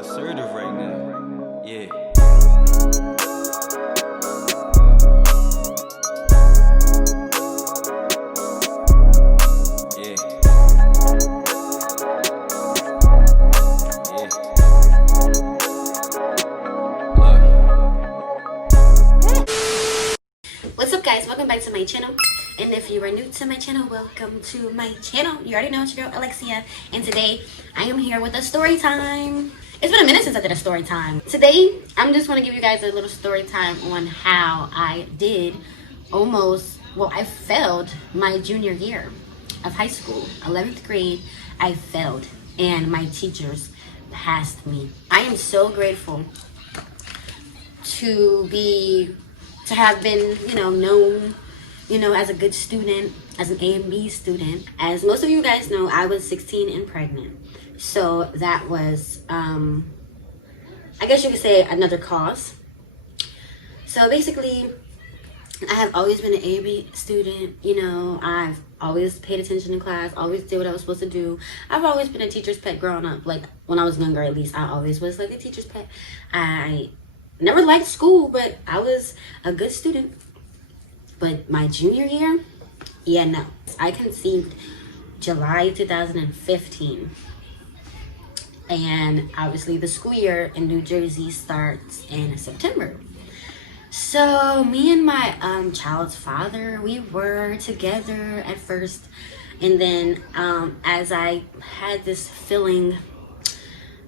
assertive right now. Yeah. Yeah. Yeah. What's up, guys? Welcome back to my channel. And if you are new to my channel, welcome to my channel. You already know it's your girl Alexia, and today I am here with a story time. It's been a minute since I did a story time. Today I'm just going to give you guys a little story time on how I did I failed my junior year of high school. 11th grade, I failed and my teachers passed me. I am so grateful to have been, known, as a good student, as an A and B student. As most of you guys know, I was 16 and pregnant. So that was, I guess you could say, another cause. So basically, I have always been an A and B student. I've always paid attention in class, always did what I was supposed to do. I've always been a teacher's pet growing up. Like, when I was younger, at least, I always was like a teacher's pet. I never liked school, but I was a good student. But my junior year, no. I conceived July 2015. And obviously the school year in New Jersey starts in September. So me and my child's father, we were together at first. And then as I had this feeling,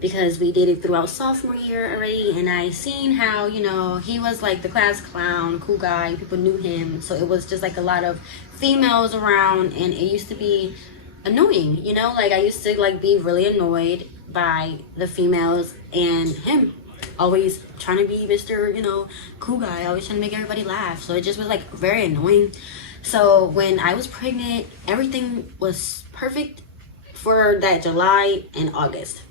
because we dated throughout sophomore year already, and I seen how, he was like the class clown, cool guy, people knew him, so it was just like a lot of females around, and it used to be annoying, like I used to like be really annoyed by the females and him always trying to be Mr. cool guy, always trying to make everybody laugh. So it just was like very annoying. So when I was pregnant, everything was perfect for that July and August.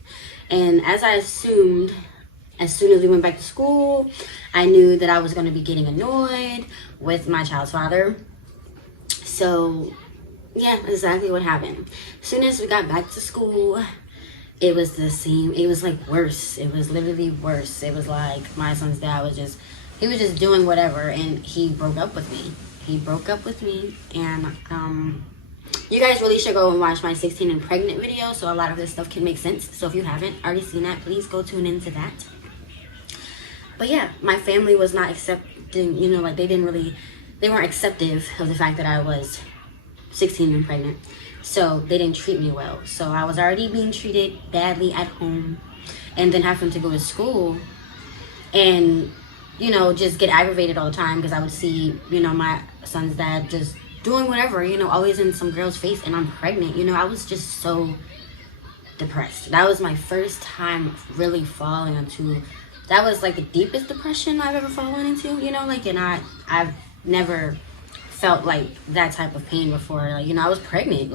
And as I assumed, as soon as we went back to school, I knew that I was going to be getting annoyed with my child's father. So, yeah, exactly what happened. As soon as we got back to school, it was the same. It was like worse. It was literally worse. It was like my son's dad was just doing whatever, and he broke up with me. And you guys really should go and watch my 16 and pregnant video, so a lot of this stuff can make sense. So if you haven't already seen that, please go tune into that. But yeah, my family was not accepting, like they weren't acceptive of the fact that I was 16 and pregnant. So they didn't treat me well. So I was already being treated badly at home, and then having to go to school and, just get aggravated all the time because I would see, my son's dad just doing whatever, always in some girl's face, and I'm pregnant. I was just so depressed. That was my first time really falling into, that was like the deepest depression I've ever fallen into, and I've never felt like that type of pain before. Like, I was pregnant,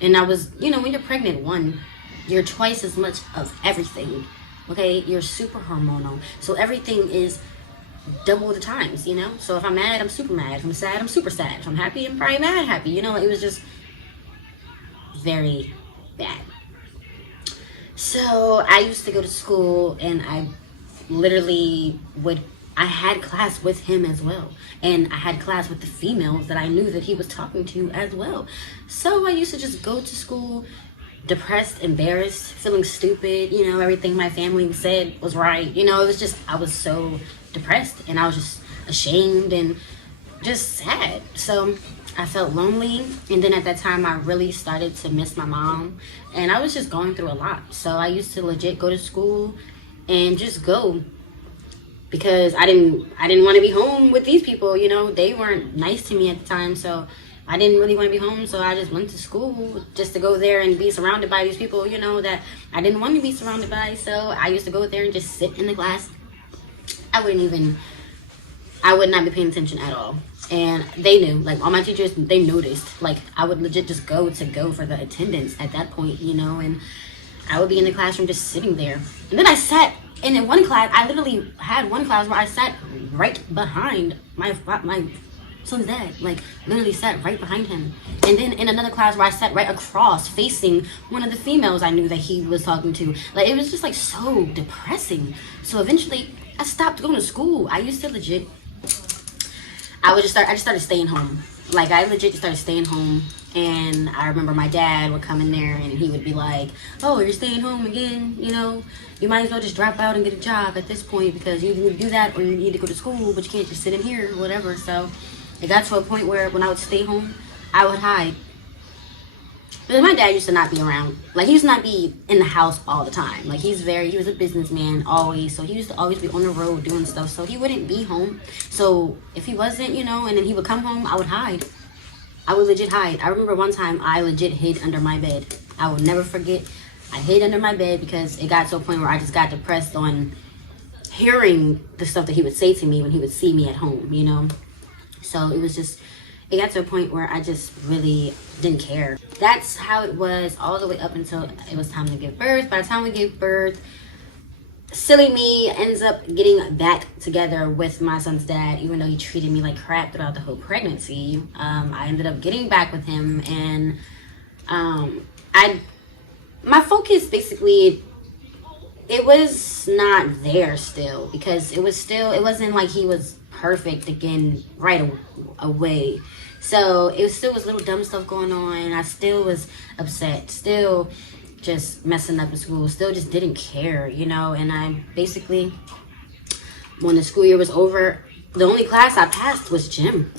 and I was, when you're pregnant, you're twice as much of everything, okay? You're super hormonal, so everything is double the times, so if I'm mad, I'm super mad. If I'm sad, I'm super sad. If I'm happy, I'm probably mad happy. It was just very bad. So I used to go to school, and I literally I had class with him as well, and I had class with the females that I knew that he was talking to as well. So I used to just go to school depressed, embarrassed, feeling stupid, everything my family said was right. It was just, I was so depressed, and I was just ashamed and just sad. So I felt lonely, and then at that time I really started to miss my mom, and I was just going through a lot. So I used to legit go to school and just go, because I didn't want to be home with these people. They weren't nice to me at the time, so I didn't really want to be home. So I just went to school just to go there and be surrounded by these people, that I didn't want to be surrounded by. So I used to go there and just sit in the class. I would not be paying attention at all. And they knew, like all my teachers, they noticed. Like I would legit just go for the attendance at that point, and I would be in the classroom just sitting there. And then I sat, and in one class, I literally had one class where I sat right behind my son's dad. Like, literally sat right behind him. And then in another class where I sat right across, facing one of the females I knew that he was talking to. Like, it was just, like, so depressing. So eventually, I stopped going to school. I used to legit, I just started staying home. Like, I legit just started staying home. And I remember my dad would come in there and he would be like, oh, you're staying home again, you know? You might as well just drop out and get a job at this point, because you need to do that or you need to go to school, but you can't just sit in here or whatever. So it got to a point where when I would stay home, I would hide. Because my dad used to not be around. Like, he used to not be in the house all the time. Like, he was a businessman always. So he used to always be on the road doing stuff. So he wouldn't be home. So if he wasn't, you know, and then he would come home, I would hide. I would legit hide. I remember one time I legit hid under my bed. I will never forget. I hid under my bed because it got to a point where I just got depressed on hearing the stuff that he would say to me when he would see me at home, you know? So it got to a point where I just really didn't care. That's how it was all the way up until it was time to give birth. By the time we gave birth, silly me ends up getting back together with my son's dad, even though he treated me like crap throughout the whole pregnancy. I ended up getting back with him, and my focus basically, it was not there still, because it wasn't like he was perfect again right away. So it still was little dumb stuff going on. I still was upset, still just messing up in school, still just didn't care, you know. And I basically, when the school year was over, the only class I passed was gym.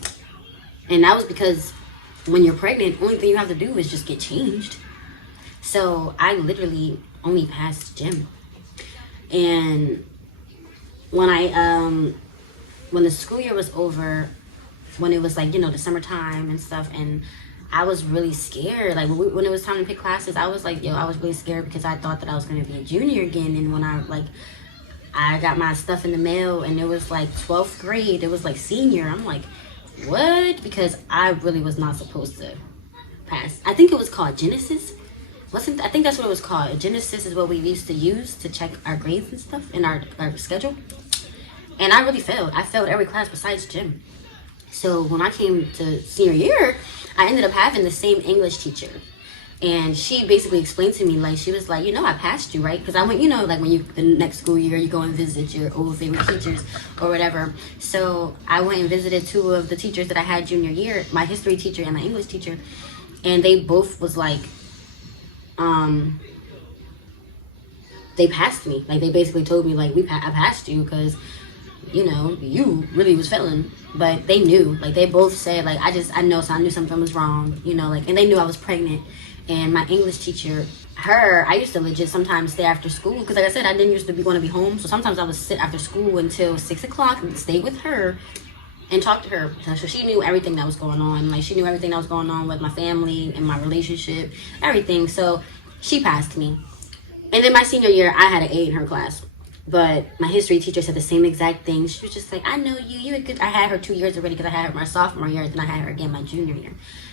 And that was because when you're pregnant, the only thing you have to do is just get changed. So I literally only passed gym. And when the school year was over, when it was like, you know, the summertime and stuff, and I was really scared. Like, when it was time to pick classes, I was like, I was really scared because I thought that I was going to be a junior again. And when I got my stuff in the mail and it was like 12th grade, it was like senior. I'm like, what? Because I really was not supposed to pass. I think it was called Genesis. I think that's what it was called. Genesis is what we used to use to check our grades and stuff in our schedule. And I really failed. I failed every class besides gym. So when I came to senior year, I ended up having the same English teacher. And she basically explained to me, like, she was like, you know, I passed you, right? Because I went, you know, like when the next school year, you go and visit your old favorite teachers or whatever. So I went and visited two of the teachers that I had junior year, my history teacher and my English teacher. And they both was like, they passed me. Like, they basically told me, like, I passed you because, you know, you really was failing. But they knew, like, they both said, like, I knew something was wrong, you know, like, and they knew I was pregnant. And my English teacher, I used to legit sometimes stay after school, because like I said, I didn't used to want to be home. So sometimes I would sit after school until 6 o'clock and stay with her and talk to her. So she knew everything that was going on. Like, she knew everything that was going on with my family and my relationship, everything. So she passed me. And then my senior year, I had an A in her class. But my history teacher said the same exact thing. She was just like, I know you. You're good. I had her 2 years already, because I had her my sophomore year. Then I had her again my junior year.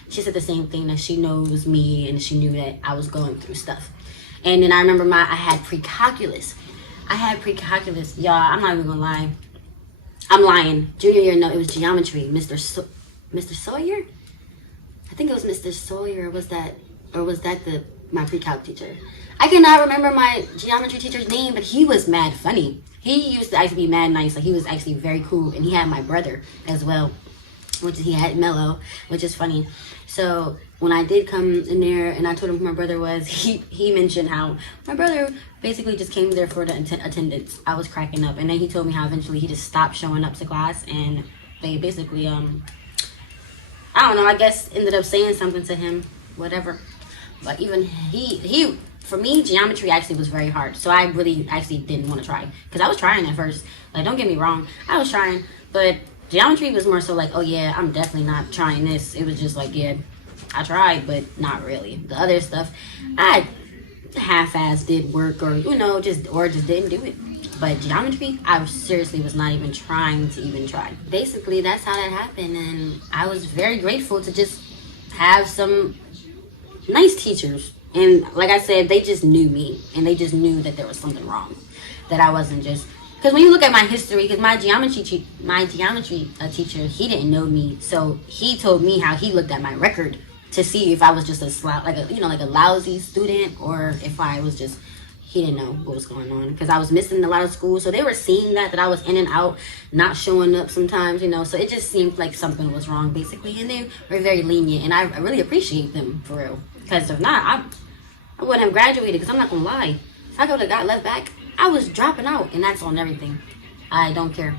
She said the same thing, that she knows me and she knew that I was going through stuff. And then I remember I had pre-calculus. Y'all, I'm not even going to lie. I'm lying. Junior year, no, it was geometry. Mr. Sawyer? I think it was Mr. Sawyer. Was that my pre-calc teacher? I cannot remember my geometry teacher's name, but he was mad funny. He used to actually be mad nice. Like, he was actually very cool. And he had my brother as well, he had Mello, which is funny. So when I did come in there and I told him who my brother was, he mentioned how my brother basically just came there for the attendance. I was cracking up. And then he told me how eventually he just stopped showing up to class, and they basically, I don't know, I guess ended up saying something to him, whatever. But even he for me, geometry actually was very hard. So I really actually didn't want to try, because I was trying at first. Like, don't get me wrong, I was trying, but geometry was more so like, oh yeah, I'm definitely not trying this. It was just like, yeah, I tried, but not really. The other stuff, I half-ass did work, or, you know, just didn't do it. But geometry, I seriously was not even trying to even try. Basically, that's how that happened, and I was very grateful to just have some nice teachers. And like I said, they just knew me, and they just knew that there was something wrong, that I wasn't just because when you look at my history, because my geometry teacher, he didn't know me, so he told me how he looked at my record to see if I was just like a lousy student, or if I was just, he didn't know what was going on, because I was missing a lot of school. So they were seeing that I was in and out, not showing up sometimes, so it just seemed like something was wrong basically, and they were very lenient, and I really appreciate them for real, because if not, I wouldn't have graduated, because I'm not gonna lie, if I could have got left back, I was dropping out, and that's on everything. I don't care.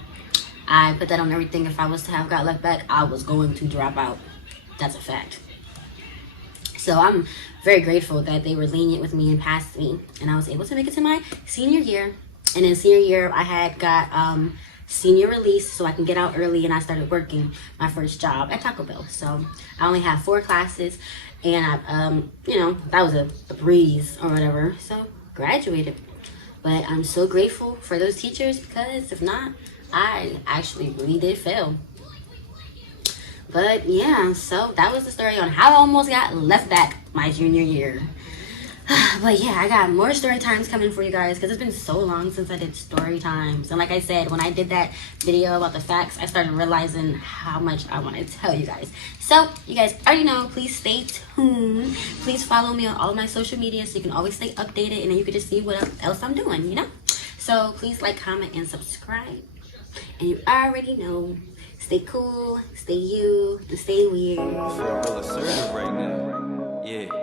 I put that on everything. If I was to have got left back, I was going to drop out. That's a fact. So I'm very grateful that they were lenient with me and passed me, and I was able to make it to my senior year. And in senior year, I had got senior release, so I can get out early, and I started working my first job at Taco Bell. So I only had 4 classes, and I, that was a breeze or whatever. So graduated. But I'm so grateful for those teachers, because if not, I actually really did fail. But yeah, so that was the story on how I almost got left back my junior year. But yeah, I got more story times coming for you guys, because it's been so long since I did story times. And like I said, when I did that video about the facts, I started realizing how much I want to tell you guys. So you guys already know, please stay tuned. Please follow me on all of my social media, so you can always stay updated, and then you can just see what else I'm doing, So please like, comment, and subscribe. And you already know, stay cool, stay you, and stay weird. I feel real assertive right now. Yeah.